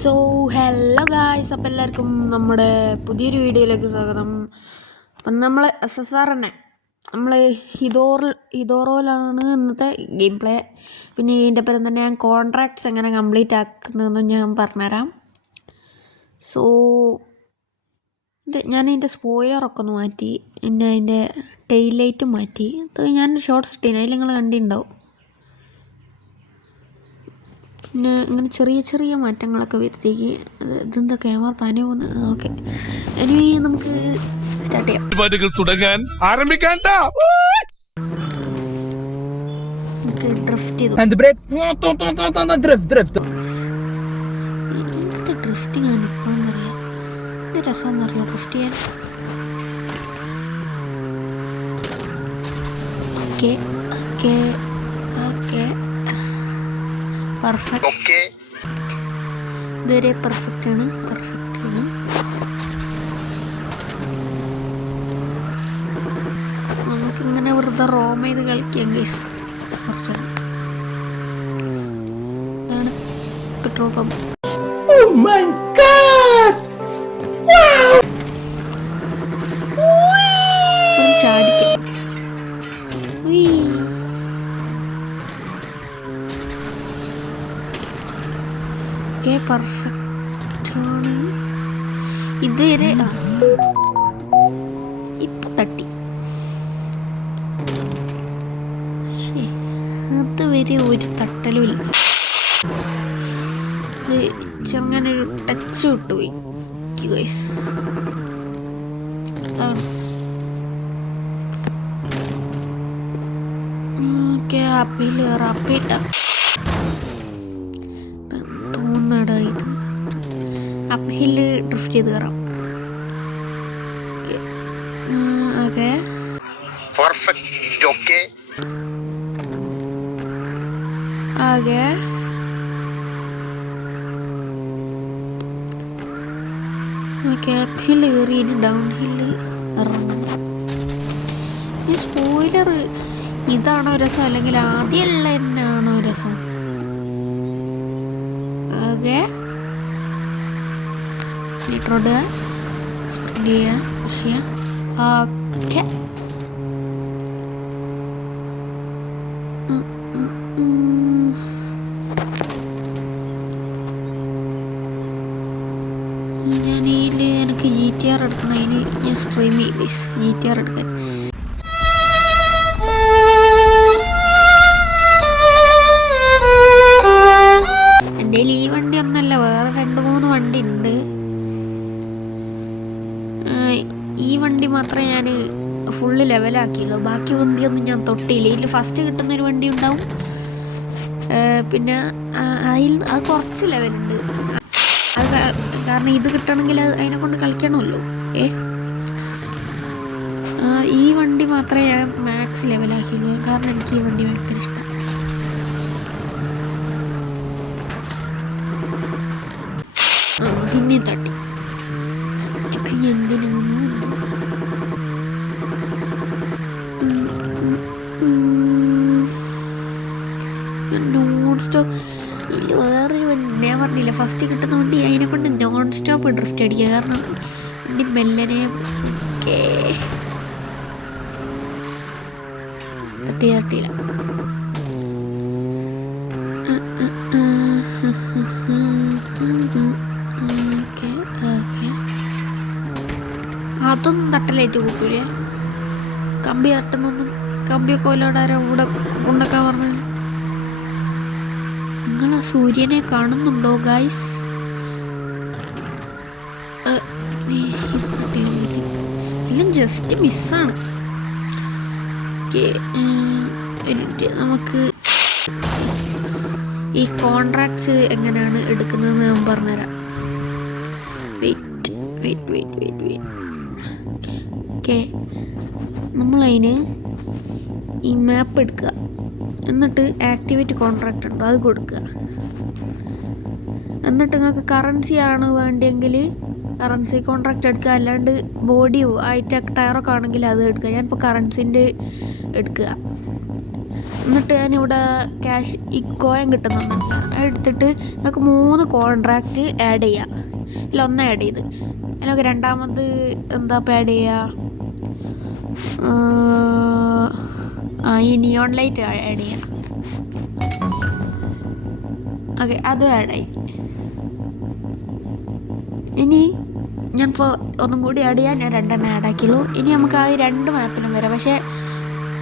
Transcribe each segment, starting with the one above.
So hello guys, അപ്പോൾ എല്ലാവർക്കും നമ്മുടെ പുതിയൊരു വീഡിയോയിലേക്ക് സ്വാഗതം. അപ്പം നമ്മൾ SSR തന്നെ നമ്മൾ ഹിദോറോയിലാണ് ഇന്നത്തെ ഗെയിം പ്ലേ. പിന്നെ ഇതിൻ്റെ പേരും തന്നെ ഞാൻ കോൺട്രാക്ട്സ് എങ്ങനെ കംപ്ലീറ്റ് ആക്കുന്നതെന്ന് ഞാൻ പറഞ്ഞുതരാം. സോ ഞാൻ ഇതിൻ്റെ സ്പോയിലറൊക്കെ ഒന്ന് മാറ്റി, പിന്നെ അതിൻ്റെ ടെയിൽ ലൈറ്റും മാറ്റി. അത് ഞാൻ ഷോർട്ട്സ് ഇട്ടീന്, അതിൽ നിങ്ങൾ കണ്ടിട്ടുണ്ടാവും. പിന്നെ ഇങ്ങനെ ചെറിയ ചെറിയ മാറ്റങ്ങളൊക്കെ വരുത്തേക്ക്. ഇതെന്താ ക്യാമറ തന്നെ പോകുന്നത്? ഓക്കെ, ഇനി നമുക്ക് സ്റ്റാർട്ട് ചെയ്യാം. ഡ്രിഫ്റ്റ് ഡ്രിഫ്റ്റ് ഞാൻ ഇപ്പോഴും അറിയാം. എന്ത് രസമെന്ന് അറിയാം ഡ്രിഫ്റ്റ് ചെയ്യാൻ. Okay okay okay, perfect. ഇതുവരെ പെർഫെക്റ്റ് ആണ്. നമുക്കിങ്ങനെ വെറുതെ റോം ചെയ്ത് കളിക്കാം ഗൈസ്. കുറച്ച് ഇതാണ് പെട്രോൾ പമ്പ്. ഇവിടെ ചാടിക്കാം. പെർഫെക്റ്റ് ആണ്. ഇതുവരെ ഇപ്പൊ തട്ടി, അതുവരെ ഒരു തട്ടലും ഇല്ല. ഇത് ചെറുങ്ങനൊരു ടച്ച് വിട്ടുപോയി ഗൈസ്. ഓക്കെ, അപ്പയിട്ട തോന്നട. ഇത് അപ്പ് ഹില്ല് ഡ്രിഫ്റ്റ് ചെയ്ത് കയറാം. Okay perfect. ഓക്കെ ആകെ ഓക്കെ, അപ്പ് ഹില്ല് കയറി ഇനി ഡൗൺ ഹില്ല് ഇറങ്ങണം. ഈ സ്പോയിലർ ഇതാണോ രസം, അല്ലെങ്കിൽ ആദ്യമുള്ള തന്നെയാണോ രസം? ഓക്കെ, മീറ്ററോട് സ്പ്രിന്റ് ചെയ്യാം, പുഷ് ചെയ്യാം. ഓക്കെ, ഞാനതിൽ എനിക്ക് GTR എടുക്കണം. അതിന് ഞാൻ സ്ട്രീം ചെയ്യും GTR എടുക്കാൻ. എൻ്റെ ഈ വണ്ടി ഒന്നല്ല, വേറെ 2-3 വണ്ടി ഉണ്ട്. ഈ വണ്ടി മാത്രമേ ഞാൻ ഫുള്ള് ലെവലാക്കിയുള്ളൂ. ബാക്കി വണ്ടിയൊന്നും ഞാൻ തൊട്ടില്ല. ഇതിൽ ഫസ്റ്റ് കിട്ടുന്നൊരു വണ്ടി ഉണ്ടാവും, പിന്നെ അത് കുറച്ച് ലെവലുണ്ട്. അത് കാരണം ഇത് കിട്ടണമെങ്കിൽ അതിനെ കൊണ്ട് കളിക്കണമല്ലോ. ഈ വണ്ടി മാത്രമേ ഞാൻ മാക്സ് ലെവലാക്കിയുള്ളൂ, കാരണം എനിക്ക് ഈ വണ്ടി ഭയങ്കര ഇഷ്ടം. പിന്നെ തട്ടി എന്തിനാണ് നോൺ സ്റ്റോപ്പ്. ഇതിൽ വേറൊരു വണ്ടി ഞാൻ പറഞ്ഞില്ല, ഫസ്റ്റ് കിട്ടുന്ന വണ്ടി അതിനെ കൊണ്ട് നോൺ സ്റ്റോപ്പ് ഡ്രിഫ്റ്റ് അടിക്കുക. കാരണം വണ്ടി മെല്ലനെ തട്ടിയില്ല. അതൊന്നും തട്ടലായിട്ട് കൂട്ടൂലേ. കമ്പി തട്ടുന്നൊന്നും, കമ്പിയൊക്കെ കൊല്ലോടാരോ ഇവിടെ കൊണ്ടൊക്കെ പറഞ്ഞു. നിങ്ങൾ ആ സൂര്യനെ കാണുന്നുണ്ടോ ഗൈസ്? എല്ലാം ജസ്റ്റ് മിസ്സാണ്. നമുക്ക് ഈ കോൺട്രാക്ട്സ് എങ്ങനെയാണ് എടുക്കുന്നതെന്ന് ഞാൻ പറഞ്ഞുതരാം. വെയിറ്റ്. ഓക്കെ, നമ്മളതിന് ഈ മാപ്പ് എടുക്കുക, എന്നിട്ട് ആക്ടിവേറ്റ് കോൺട്രാക്റ്റ് ഉണ്ടോ അത് കൊടുക്കുക. എന്നിട്ട് നിങ്ങൾക്ക് കറൻസി ആണ് വേണ്ടിയെങ്കിൽ കറൻസി കോൺട്രാക്റ്റ് എടുക്കുക, അല്ലാണ്ട് ബോഡിയോ ഹൈടെക് ടയറൊക്കെ ആണെങ്കിൽ അത് എടുക്കുക. ഞാനിപ്പോൾ കറൻസിൻ്റെ എടുക്കുക. എന്നിട്ട് ഞാനിവിടെ ക്യാഷ് ഈ കോയിൻ കിട്ടുന്നുണ്ട്, എടുത്തിട്ട് നമുക്ക് 3 കോൺട്രാക്റ്റ് ആഡ് ചെയ്യാം. ഇതിലൊന്ന് ആഡ് ചെയ്ത് അതിനൊക്കെ രണ്ടാമത് എന്താ ആഡ് ചെയ്യുക, ഈ നിയോൺ ലൈറ്റ് ആഡ് ചെയ്യാം. ഓക്കെ, അതും ആഡായി. ഇനി ഞാനിപ്പോൾ ഒന്നും കൂടി ആഡ് ചെയ്യാൻ ഞാൻ 2 ആഡാക്കിയുള്ളൂ. ഇനി നമുക്ക് ആ 2 മാപ്പിനും വരാം. പക്ഷേ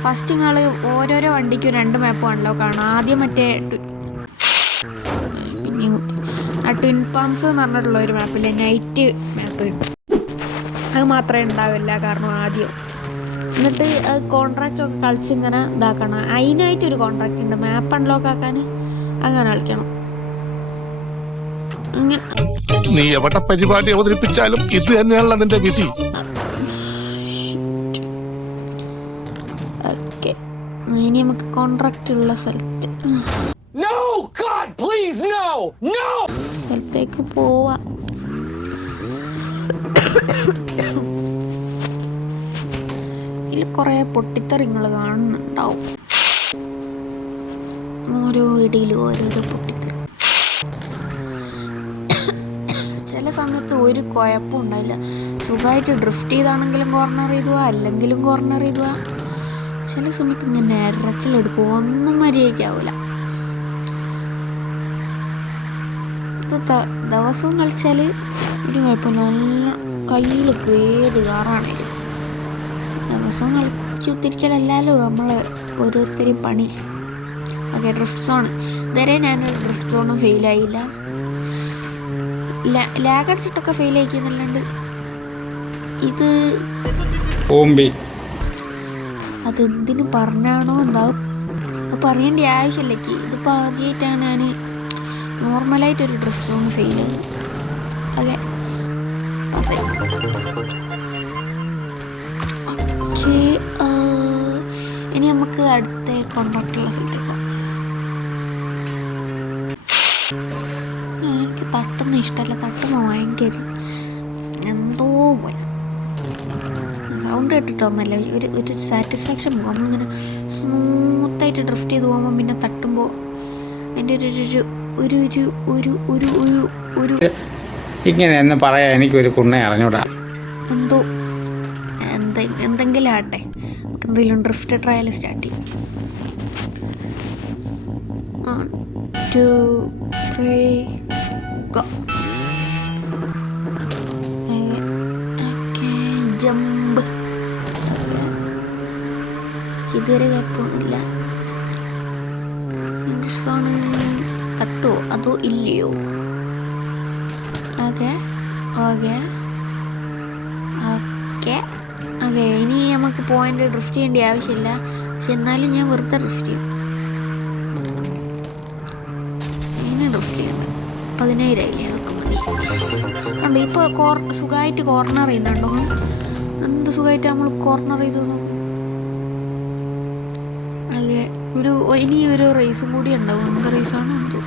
ഫസ്റ്റ് നിങ്ങൾ ഓരോരോ വണ്ടിക്കും 2 മാപ്പ് അൺലോക്ക് ആണ്. ആദ്യം മറ്റേ പിന്നെ ആ ട്വിൻ പാംസ് എന്ന് പറഞ്ഞിട്ടുള്ള ഒരു മാപ്പില്ലേ, നൈറ്റ് മാപ്പ്, അത് മാത്രമേ ഉണ്ടാവില്ല. കാരണം ആദ്യം എന്നിട്ട് അത് കോൺട്രാക്റ്റൊക്കെ കളിച്ചിങ്ങനെ ഇതാക്കണം. അതിനായിട്ടൊരു കോൺട്രാക്റ്റ് ഉണ്ട് മാപ്പ് അൺലോക്ക് ആക്കാൻ, അങ്ങനെ കളിക്കണം. നീ എവിടെ പരിപാടി അവതരിപ്പിച്ചാലും ഇത് തന്നെയാണല്ലോ നിന്റെ വിധി. ഓക്കെ, ഇനി നമുക്ക് കോൺട്രാക്റ്റ് ഉള്ള സ്ഥലത്തേക്ക് പോവാം. ഇതിൽ കുറേ പൊട്ടിത്തെറിങ്ങൾ കാണുന്നുണ്ടാവും. ഓരോ ഇടിയിലും ഓരോരോ പൊട്ടിത്തെറി. ചില സമയത്ത് ഒരു കുഴപ്പം ഉണ്ടായില്ല. സുഖമായിട്ട് ഡ്രിഫ്റ്റ് ചെയ്താണെങ്കിലും കോർണർ ചെയ്തുക, അല്ലെങ്കിലും കോർണർ ചെയ്യുക. ചില സമയത്ത് ഇങ്ങനെ ഇറച്ചിലെടുക്കും, ഒന്നും മര്യാദയ്ക്കാവില്ല. ഇത് ദിവസവും കളിച്ചാൽ ഒരു കുഴപ്പമില്ല. നല്ല കയ്യിലൊക്കെ ഏത് കാറാണേലും ദിവസവും കളിച്ച് ഒത്തിരിക്കലല്ലോ നമ്മൾ ഓരോരുത്തരെയും പണി. Okay, drift zone. ഇതുവരെ ഞാനൊരു ഡ്രിഫ്റ്റ് സോണും ഫെയിലായില്ല. ലാഗ് അടിച്ചിട്ടൊക്കെ ഫെയിൽ ആയിക്കുന്നല്ലാണ്ട് ഇത് അതെന്തിനു പറഞ്ഞാണോ എന്താവും, അത് പറയേണ്ട ആവശ്യമില്ലേക്ക്. ഇതിപ്പോൾ ആദ്യമായിട്ടാണ് ഞാൻ നോർമലായിട്ടൊരു ഡ്രിഫ്റ്റ് സോൺ ഫെയിൽ ആയി. ഓക്കെ, പാസ്സായി. ഓക്കെ, ഇനി നമുക്ക് അടുത്ത കോൺട്രാക്റ്റുള്ള സ്ഥലത്തേക്ക് പോകാം. എനിക്ക് തട്ടുന്ന ഇഷ്ടമല്ല, തട്ടുമ്പോൾ ഭയങ്കര എന്തോ പോലെ. സൗണ്ട് കേട്ടിട്ടൊന്നല്ല, ഒരു സാറ്റിസ്ഫാക്ഷൻ പോകും. നമ്മളിങ്ങനെ സ്മൂത്തായിട്ട് ഡ്രിഫ്റ്റ് ചെയ്ത് പോകുമ്പോൾ പിന്നെ തട്ടുമ്പോൾ എൻ്റെ ഒരു ഇങ്ങനെയെന്ന് പറയാൻ എനിക്കൊരു കുണ്ണെ അറിഞ്ഞൂടാ. എന്തോ എന്തെങ്കിലും ആട്ടെ, നമുക്ക് എന്തെങ്കിലും ഡ്രിഫ്റ്റ് ട്രയൽ സ്റ്റാർട്ട് ചെയ്യും. 1 2 3 go. ജമ്പ്. ഇതുവരെ കുഴപ്പമില്ല. സോണ് തട്ടോ അതോ ഇല്ലയോ? Okay okay okay okay. ഇനി നമുക്ക് പോയിന്റ് ഡ്രിഫ്റ്റ് ചെയ്യേണ്ട ആവശ്യമില്ല. പക്ഷെ എന്നാലും ഞാൻ വെറുതെ ഡ്രിഫ്റ്റ് ചെയ്യും. ഇങ്ങനെ ഡ്രിഫ്റ്റ് ചെയ്യണം. 10,000 ആയില്ലേ, അതൊക്കെ മതി. കണ്ടോ ഇപ്പോൾ സുഖമായിട്ട് കോർണർ ചെയ്യുന്നുണ്ടോ? എന്ത് സുഖമായിട്ട് നമ്മൾ കോർണർ ചെയ്ത് നോക്കും. അതെ, ഇനി ഒരു റേസും കൂടി ഉണ്ടാവും. എന്ത് റേസാണ് എന്തോ.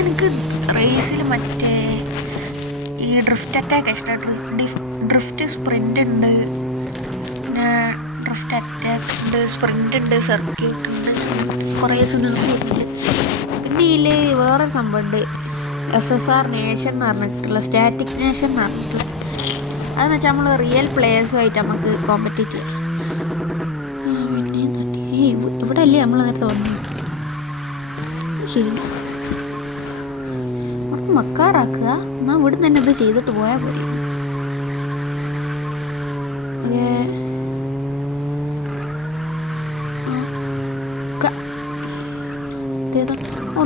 എനിക്ക് റേസിൽ മറ്റേ ഈ ഡ്രിഫ്റ്റ് അറ്റാക്ക് ഇഷ്ടം. ഡ്രിഫ്റ്റ് സ്പ്രിൻ്റ് ഉണ്ട്, പിന്നെ ഡ്രിഫ്റ്റ് അറ്റാക്ക് ഉണ്ട്, സ്പ്രിൻ്റ് ഉണ്ട്, സർക്യൂട്ട് ഉണ്ട്, കുറേ സിനിമകളുണ്ട്. പിന്നെ ഇതിൽ വേറെ സംഭവമുണ്ട്, SSR നേഷൻ എന്ന് പറഞ്ഞിട്ടുള്ള, സ്റ്റാറ്റിക് നേഷൻ എന്ന് പറഞ്ഞിട്ടുള്ള. അതെന്ന് വെച്ചാൽ നമ്മൾ റിയൽ പ്ലേയേഴ്സുമായിട്ട് നമുക്ക് കോമ്പറ്റീറ്റ് ചെയ്യാം. പിന്നെ ഇവിടെ അല്ലേ നമ്മൾ നേരത്തെ വന്നു. ശരി, നമുക്ക് മക്കാറാക്കുക. എന്നാൽ ഇവിടെ തന്നെ ഇത് ചെയ്തിട്ട് പോയാൽ പോരെ.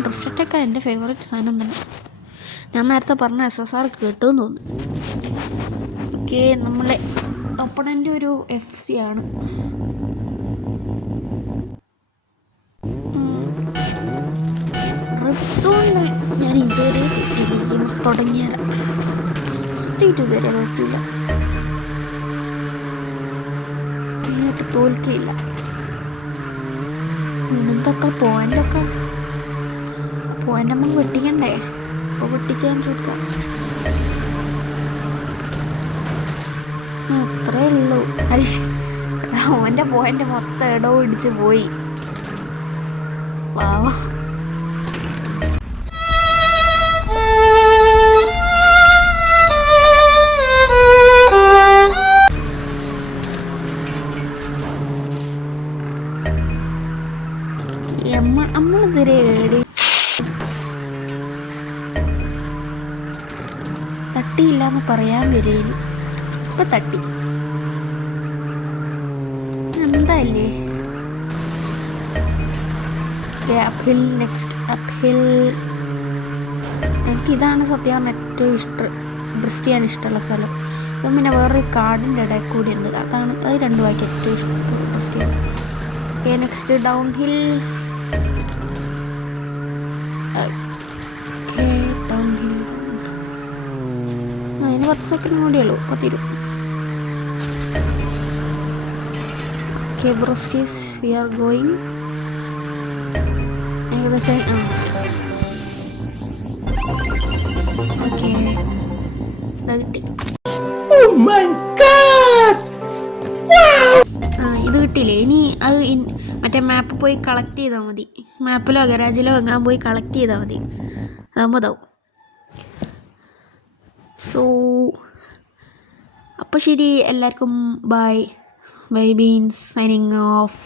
ഡ്രിഫ്റ്റ് അറ്റാക്ക് എൻ്റെ ഫേവറേറ്റ് സാധനം തന്നെ. ഞാൻ നേരത്തെ പറഞ്ഞ SSR കേട്ടുമെന്ന് തോന്നുന്നു. ഓക്കെ, നമ്മളെ ഒപ്പണൻ്റെ ഒരു FC ആണ്. റെഡ് സോണിൽ ഞാൻ ഇതുവരെ തുടങ്ങിയാൽ ഇതുവരെ പറ്റില്ല, എന്നിട്ട് തോൽക്കില്ല. ഇന്നത്തെ പോയിൻ്റൊക്കെ പോയിൻ്റ് നമുക്ക് വെട്ടിക്കണ്ടേ? അപ്പോൾ വെട്ടിച്ചാൻ ചോദിക്കാം. അത്രേ ഉള്ളൂ. ഓൻ്റെ പോയിൻ്റ് മൊത്തം ഇടവും ഇടിച്ച് പോയി. പാവം. നമ്മളിതുവരെ തട്ടിയില്ല എന്ന് പറയാൻ വരേനു. ഇപ്പൊ തട്ടി എന്താല്ലേ. അപ്ഹിൽ, നെക്സ്റ്റ് അപ്ഹിൽ. എനിക്കിതാണ് സത്യം ഏറ്റവും ഇഷ്ടം, ഡ്രിഫ്റ്റ് ചെയ്യാൻ ഇഷ്ടമുള്ള സ്ഥലം. ഇതും പിന്നെ വേറൊരു കാടിൻ്റെ ഇടയിൽ കൂടി ഉണ്ട്, അത് രണ്ടുമാക്കി ഏറ്റവും ഇഷ്ടം ഡ്രിഫ്റ്റ് ചെയ്യാൻ. Okay, next downhill. Downhill. അതിന് 10 സെക്കൻഡ് കൂടിയുള്ളൂ, അപ്പോൾ തീരും. Okay brosties, we are going. ഏകദേശം ഓക്കെ കിട്ടി. ഇത് കിട്ടിയില്ലേ. ഇനി അത് മറ്റേ മാപ്പ് പോയി കളക്ട് ചെയ്താൽ മതി. മാപ്പിലോ ഗരാജിലോ എങ്ങാൻ പോയി കളക്ട് ചെയ്താൽ മതി, അതാകുമ്പോൾ ഇതാവും. സോ അപ്പോൾ ശരി, എല്ലാവർക്കും bye. Bye beans signing of.